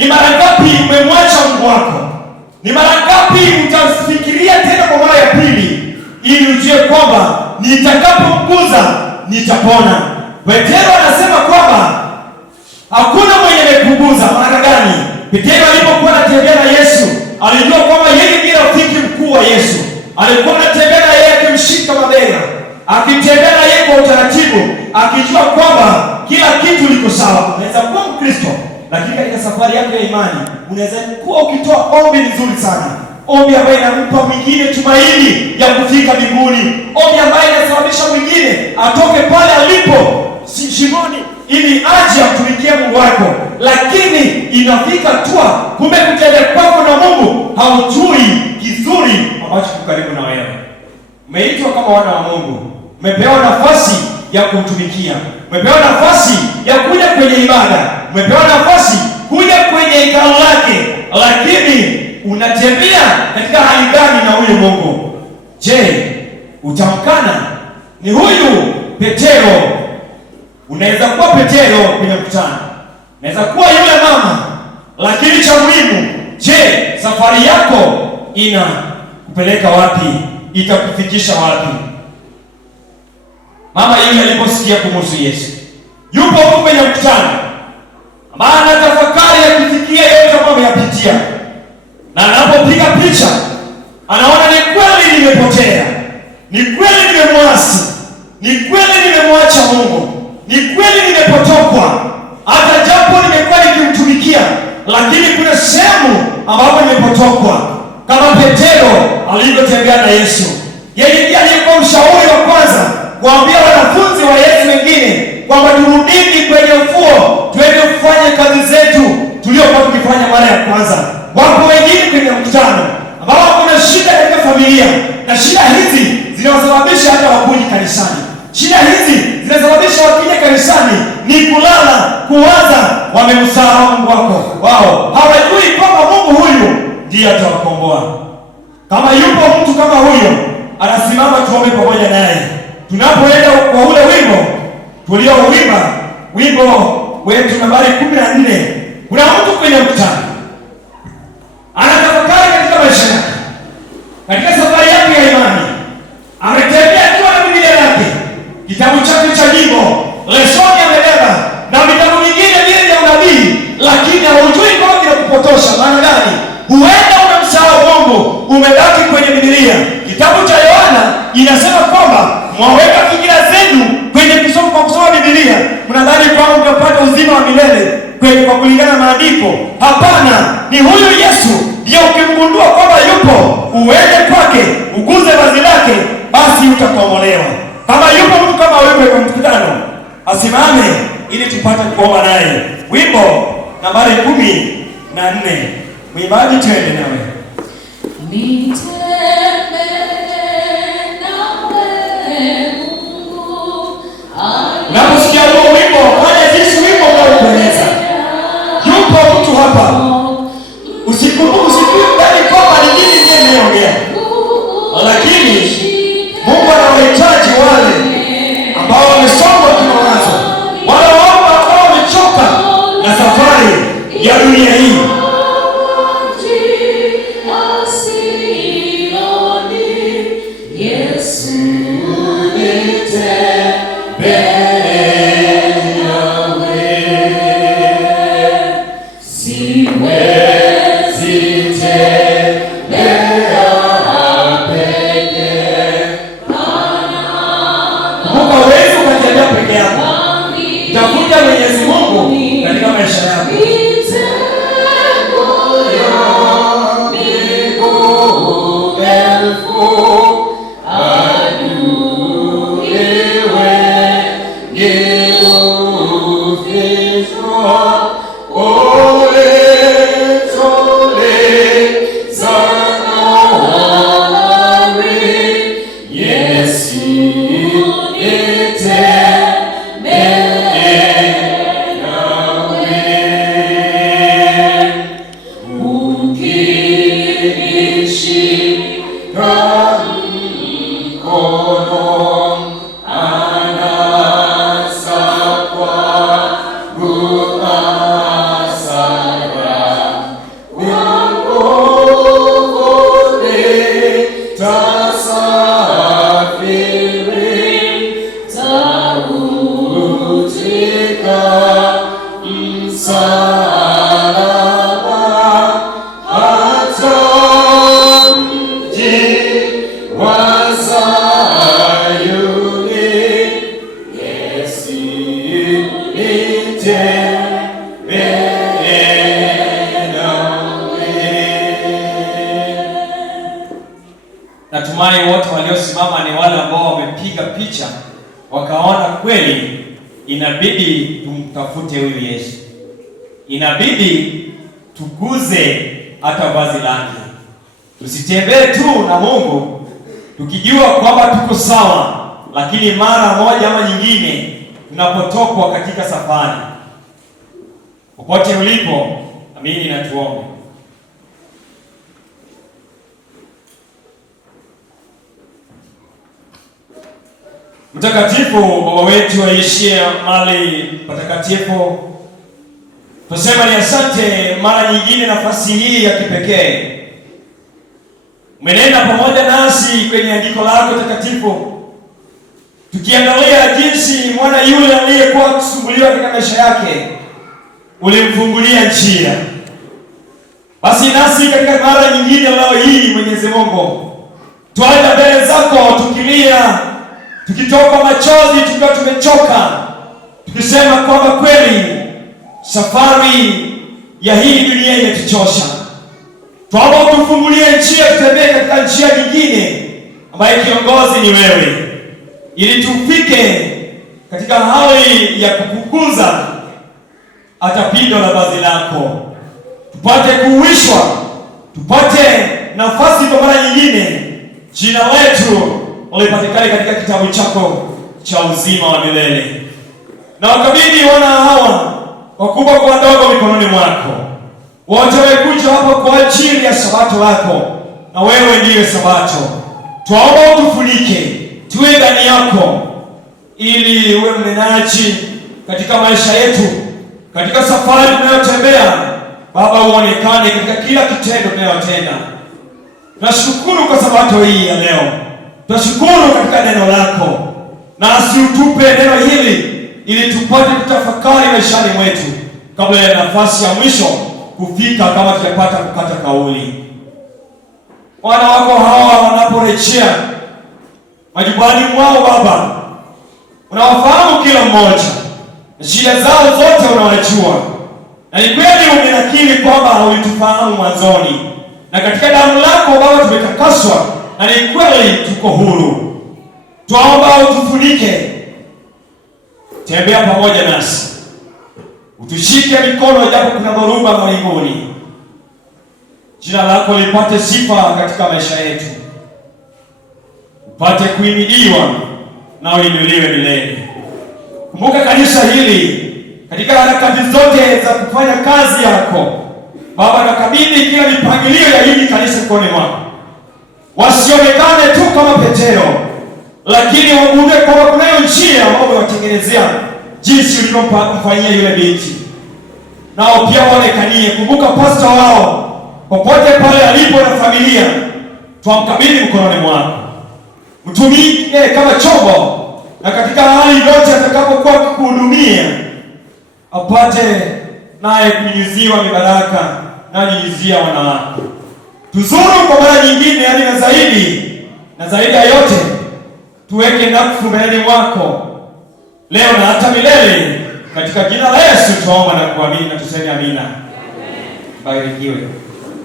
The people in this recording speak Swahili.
Ni mara ngapi umemwacha Mungu wako? Ni mara ngapi utafikiria tena kwa mara ya pili ili ujue kwamba nitakapomguza nitapona? Petero anasema kwamba hakuna mwenye amekuguza. Maana gani? Petero alipokuwa anatembea na Yesu alijua kwamba yeye ndiye rafiki mkuu wa Yesu. Alikuwa anatembea na yeye akimshika mabega, akitembea na yeye kwa utaratibu, akijua kwamba kila kitu liko sawa. Unaweza kuwa Mkristo, lakini katika safari yako ya imani unaweza kuwa ukitoa ombi nzuri sana, ombi ambayo inampa mwingine tumaini ya kufika mbinguni, ombi ambayo inasababisha mwingine atoke pale alipo shimoni ili aje amtumikie Mungu wako, lakini inafika hatua kumbe kutenda kwako na Mungu haujui kizuri ambacho kiko karibu na wewe. Umeitwa kama wana wa Mungu, umepewa nafasi ya kumtumikia, umepewa nafasi ya kuja kwenye ibada, umepewa nafasi kuja kwenye hekalu lake, lakini unatembea katika hali gani na huyu Mungu? Je, utamkana? Ni huyu Petero. Unaweza kuwa Petero kwenye mkutano, unaweza kuwa yule mama, lakini cha muhimu, je, safari yako ina kupeleka wapi? Itakufikisha wapi? Mama yule aliposikia kumhusu Yesu, yupo huko kwenye mkutano, maana tafakari ya kufikia yote ambayo ameyapitia, na anapopiga picha anaona ni kweli nimepotea, ni kweli nimemwasi, ni kweli nimemwacha Mungu, ni kweli nimepotokwa, hata japo nimekuwa nikimtumikia, lakini kuna sehemu ambapo nimepotokwa. Kama Petero alivyotembea na Yesu, yeye ndiye aliyekuwa mshauri wa kwanza kuambia wanafunzi wa Yesu wengine kwamba turudini kwenye ufuo, tuende kufanya kazi zetu tuliokuwa tukifanya mara ya kwanza. Wapo wengine kwenye mkutano ambao kuna shida katika familia, na shida hizi zinawasababisha hata wakuji kanisani. Shida hizi zinasababisha wakija kanisani ni kulala, kuwaza, wamemsahau Mungu wao. Hawajui kwamba Mungu huyu ndiye atawakomboa. Kama yupo mtu kama huyo, anasimama tuombe pamoja naye. Tunapoenda kwa ule wimbo tuliouimba, wimbo wetu nambari 14, kuna mtu kwenye mkutano anatafakari katika maisha yake, katika safari yake ya imani, ametembea tu na Biblia yake, kitabu chake cha nyimbo, lesoni amebeba na vitabu vingine vile vya unabii, lakini haujui kama vinakupotosha. Maana gani? Huenda umemsahau Mungu, umebaki kwenye Biblia. Kitabu cha Yohana inasema kwamba mwaweka fikira zenu kwenye kusoma Biblia, mnadhani kwamba mtapata uzima wa milele kwenye kwa kulingana na maandiko. Hapana, ni huyu Yesu ndiye ukimgundua kwamba yupo, uende kwake, uguze vazi lake, basi utakombolewa. Kama yupo mtu kama wewe kwa mkutano, asimame ili tupate kuomba naye. Wimbo nambari 14. Mwimbaji, twende nawe. Unaposikia huo wimbo, fanya jinsi wimbo unaokueleza. Yupo mtu hapa, usifikiri ndani kwamba ni mimi ndiye ninayeongea, lakini Mungu anawahitaji wale ambao wamesongwa kimawazo, wale ambao wamechoka na safari ya dunia hii. Ole Natumai wote waliosimama ni wale ambao wamepiga picha wakaona kweli inabidi tumtafute huyu Yesu. Inabidi tuguze hata vazi lake. Tusitembee tu na Mungu tukijua kwamba tuko sawa, lakini mara moja ama nyingine tunapotokwa katika safari. Popote ulipo, amini na tuombe. Mtakatifu Baba wetu aishie mahali patakatifu, tusema ni asante mara nyingine nafasi hii ya kipekee. Umenena pamoja nasi kwenye andiko lako takatifu, tukiangalia jinsi mwana yule aliyekuwa akisumbuliwa katika maisha yake ulimfungulia njia. Basi nasi katika mara nyingine leo hii, Mwenyezi Mungu, twaja mbele zako tukilia, tukitoka machozi, tukiwa tumechoka, tukisema kwamba kweli safari ya hii dunia imetuchosha. Tuomba utufungulie njia, tutembee katika njia nyingine ambayo kiongozi ni wewe, ili tufike katika hali ya kupunguza hata pindo la vazi lako, tupate kuuishwa, tupate nafasi kwa mara nyingine, jina letu ulipatikane katika kitabu chako cha uzima wa milele. Na wakabidhi wana hawa wakubwa kwa wadogo mikononi mwako. Wote wamekuja hapa kwa ajili ya sabato lako, na wewe ndiye sabato. Tuomba utufunike, tuwe ndani yako, ili uwe mnenaji katika maisha yetu, katika safari tunayotembea. Baba, uonekane katika kila kitendo tunayotenda. Tunashukuru kwa sabato hii ya leo. Tunashukuru katika neno lako, na utupe neno hili ili tupate kutafakari maishani mwetu kabla ya nafasi ya mwisho kufika, kama tutapata kukata kauli. Wana wako hawa wanaporejea majumbani mwao, Baba, unawafahamu kila mmoja, na shida zao zote unawajua, na ni kweli umenakili kwamba ulitufahamu mwanzoni, na katika damu lako Baba tumetakaswa, na ni kweli tuko huru. Tuomba utufunike, tembea pamoja nasi, utushike mikono japo kuna dhoruba mawinguni. Jina lako lipate sifa katika maisha yetu, upate kuhimidiwa na uinuliwe milele. Kumbuka kanisa hili katika harakati zote za kufanya kazi yako Baba, nakabidhi kila mipangilio ya hili kanisa mkononi mwako. Wasionekane tu kama Petero, lakini wagundue kwamba kunayo njia ambayo umewatengenezea, jinsi ulivyomfanyia yule binti, nao pia waonekanie. Kumbuka pastor wao popote pale alipo na familia, twamkabidhi mkononi mwako. Mtumie kama chombo, na katika hali yote atakapokuwa kukuhudumia, apate naye kunyunyuziwa mibaraka na nyunyuzia wana wako. Tuzuru kwa mara nyingine, hadi na zaidi ya yote tuweke nakfu mbeleni mwako leo na hata milele, katika jina la Yesu tuomba na kuamini, na tuseme amina. Amen. Barikiwe.